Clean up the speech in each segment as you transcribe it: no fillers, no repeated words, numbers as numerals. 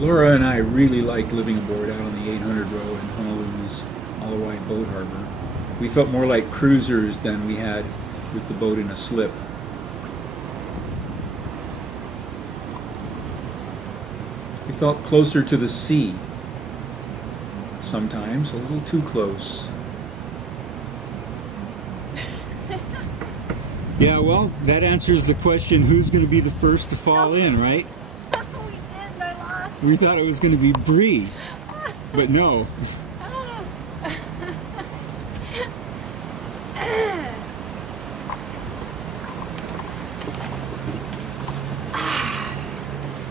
Laura and I really liked living aboard out on the 800 row in Honolulu's Ala Wai boat harbor. We felt more like cruisers than we had with the boat in a slip. We felt closer to the sea. Sometimes a little too close. Yeah, well, that answers the question, who's going to be the first to fall in, right? We did, I lost. We thought it was going to be Bree, but no.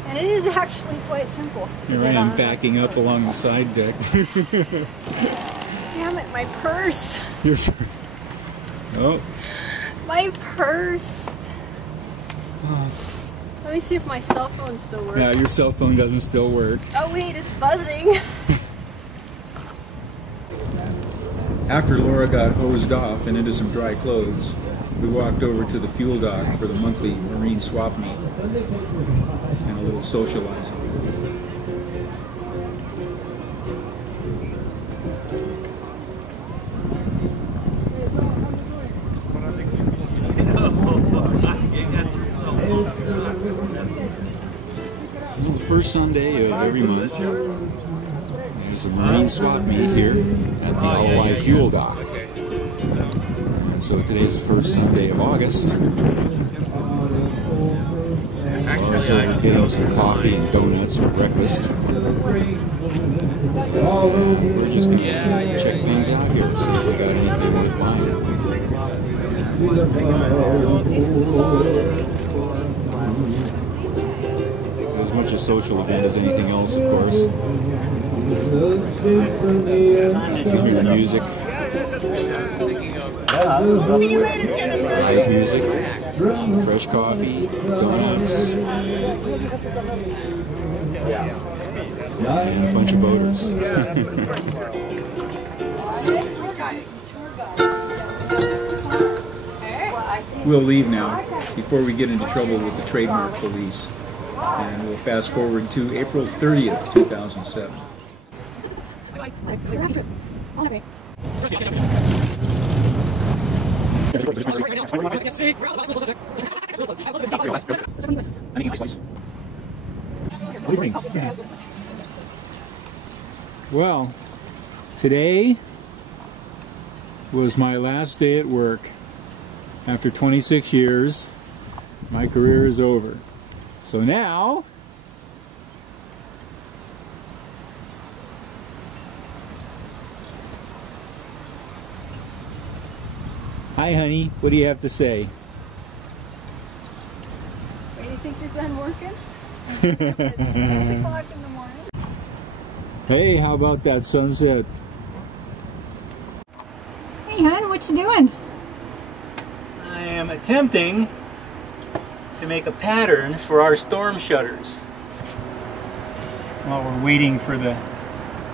And it is actually quite simple. Here I am backing up along the side deck. Damn it, my purse. You're... Oh. My purse. Oh. Let me see if my cell phone still works. Yeah, your cell phone doesn't still work. Oh wait, it's buzzing. After Laura got hosed off and into some dry clothes, we walked over to the fuel dock for the monthly marine swap meet and a little socializing. Well, the first Sunday of every month, there's a marine swap meet here at the Ala Wai fuel dock. And so today's the first Sunday of August. Laura's over getting some coffee and donuts for breakfast. We're just going to check things out here, see if we got anything worth buying. As much a social event as anything else, of course. You hear the music. Live music, fresh coffee, donuts, and a bunch of boaters. We'll leave now before we get into trouble with the trademark police. And we'll fast forward to April 30th, 2007. Well, today was my last day at work. After 26 years, my career is over. So now, hi honey, what do you have to say? Where do you think you're done working? It's 6 o'clock in the morning. Hey, how about that sunset? Hey hon, what you doing? I am attempting to make a pattern for our storm shutters while we're waiting for the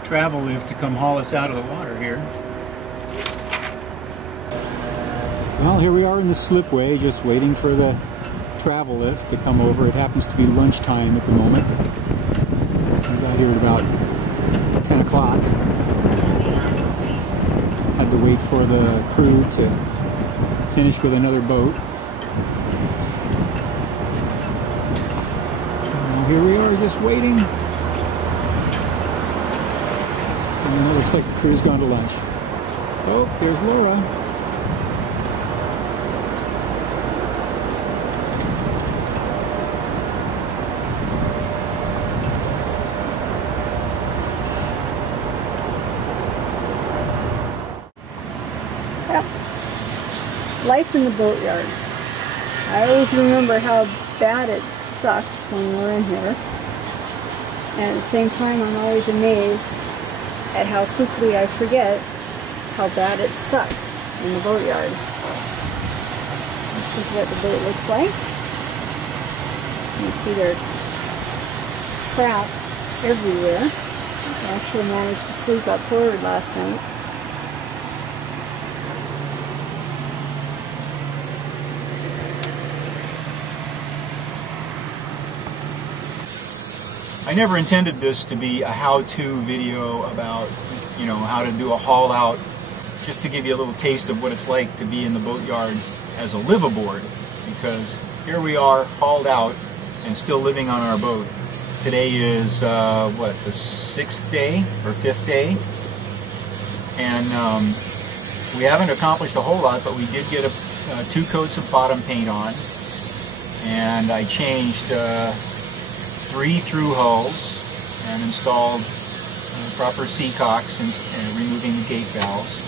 travel lift to come haul us out of the water here. Well, here we are in the slipway, just waiting for the travel lift to come over. It happens to be lunchtime at the moment. We got here at about 10 o'clock. Had to wait for the crew to finish with another boat. Here we are, just waiting. And it looks like the crew's gone to lunch. Oh, there's Laura. Life in the boatyard. I always remember how bad it sucks when we're in here. And at the same time, I'm always amazed at how quickly I forget how bad it sucks in the boatyard. This is what the boat looks like. You see there's crap everywhere. I actually managed to sleep up forward last night. I never intended this to be a how-to video about, you know, how to do a haul out, just to give you a little taste of what it's like to be in the boatyard as a liveaboard, because here we are hauled out and still living on our boat. Today is what, the 6th day or 5th day, and we haven't accomplished a whole lot, but we did get 2 coats of bottom paint on, and I changed 3 through hulls and installed proper seacocks and removing the gate valves.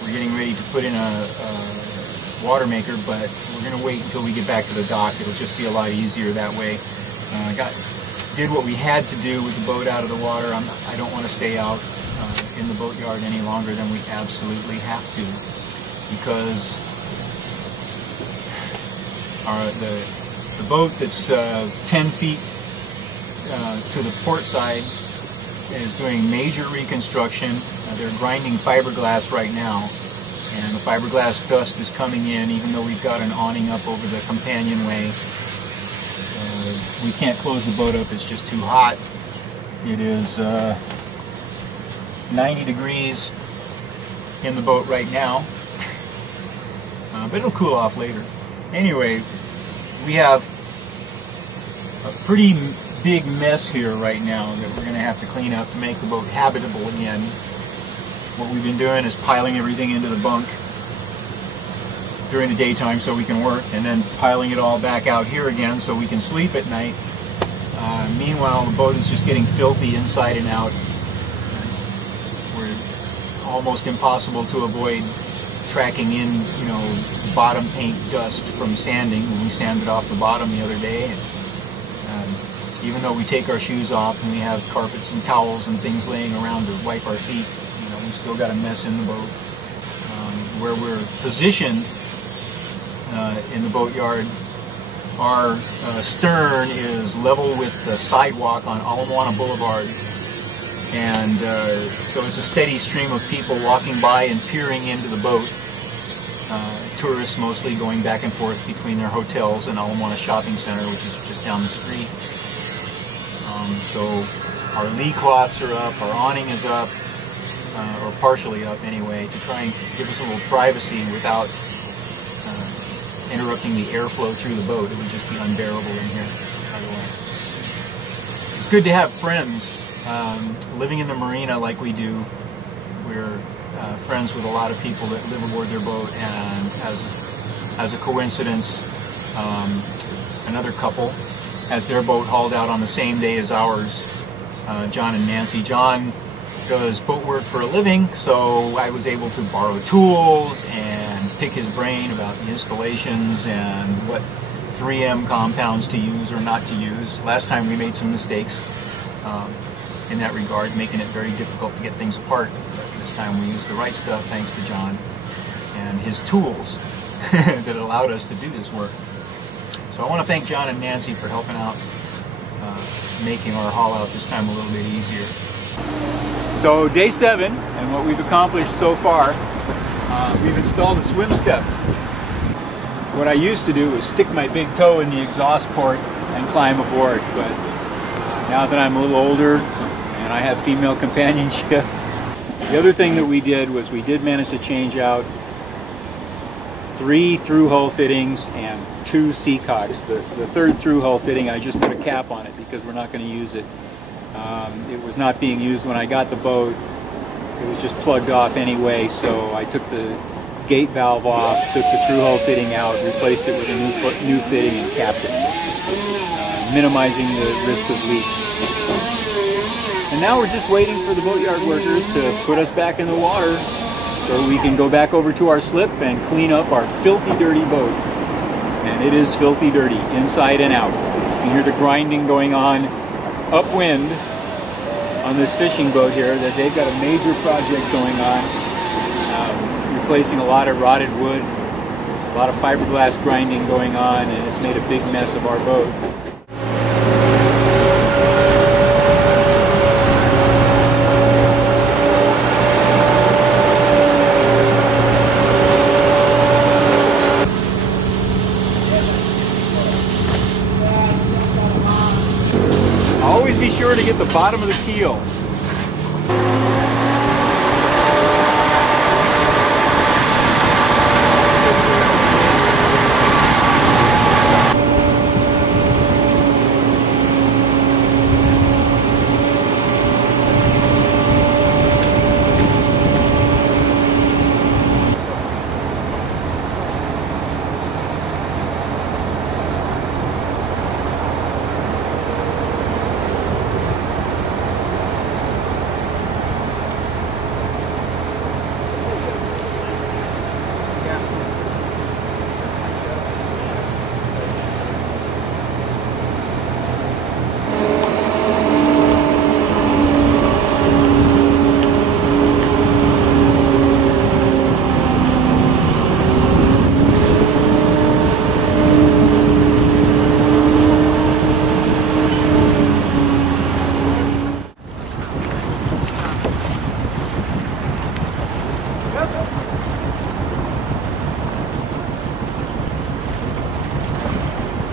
We're getting ready to put in a water maker, but we're going to wait until we get back to the dock. It'll just be a lot easier that way. Did what we had to do with the boat out of the water. I don't want to stay out in the boatyard any longer than we absolutely have to, because the boat that's 10 feet to the port side is doing major reconstruction. They're grinding fiberglass right now, and the fiberglass dust is coming in even though we've got an awning up over the companionway. We can't close the boat up, it's just too hot. It is 90 degrees in the boat right now, but it'll cool off later. Anyway, we have a pretty big mess here right now that we're going to have to clean up to make the boat habitable again. What we've been doing is piling everything into the bunk during the daytime so we can work, and then piling it all back out here again so we can sleep at night. Meanwhile, the boat is just getting filthy inside and out. We're almost impossible to avoid tracking in, you know, bottom paint dust from sanding when we sanded off the bottom the other day. Even though we take our shoes off and we have carpets and towels and things laying around to wipe our feet, you know, we still got a mess in the boat. Where we're positioned in the boatyard, our stern is level with the sidewalk on Ala Wai Boulevard, and so it's a steady stream of people walking by and peering into the boat. Tourists mostly going back and forth between their hotels and Ala Wai Shopping Center, which is just down the street. So our lee cloths are up, our awning is up, or partially up anyway, to try and give us a little privacy without interrupting the airflow through the boat. It would just be unbearable in here otherwise. It's good to have friends. Living in the marina like we do, we're friends with a lot of people that live aboard their boat, and as a coincidence, another couple has their boat hauled out on the same day as ours, John and Nancy. John does boat work for a living, so I was able to borrow tools and pick his brain about the installations and what 3M compounds to use or not to use. Last time we made some mistakes in that regard, making it very difficult to get things apart. But this time we used the right stuff thanks to John and his tools that allowed us to do this work. So I want to thank John and Nancy for helping out, making our haul out this time a little bit easier. So day 7, and what we've accomplished so far, we've installed a swim step. What I used to do was stick my big toe in the exhaust port and climb aboard, but now that I'm a little older and I have female companionship, the other thing that we did was we did manage to change out 3 through-hull fittings and 2 seacocks. The third through-hull fitting, I just put a cap on it because we're not going to use it. It was not being used when I got the boat. It was just plugged off anyway, so I took the gate valve off, took the through-hull fitting out, replaced it with a new fitting and capped it, minimizing the risk of leaks. And now we're just waiting for the boatyard workers to put us back in the water so we can go back over to our slip and clean up our filthy dirty boat. And it is filthy dirty, inside and out. You can hear the grinding going on upwind on this fishing boat here, that they've got a major project going on, replacing a lot of rotted wood, a lot of fiberglass grinding going on, and it's made a big mess of our boat. always be sure to get the bottom of the keel.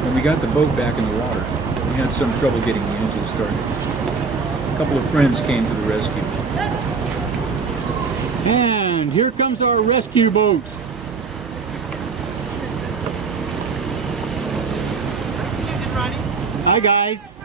When we got the boat back in the water, we had some trouble getting the engine started. A couple of friends came to the rescue. And here comes our rescue boat. Hi guys.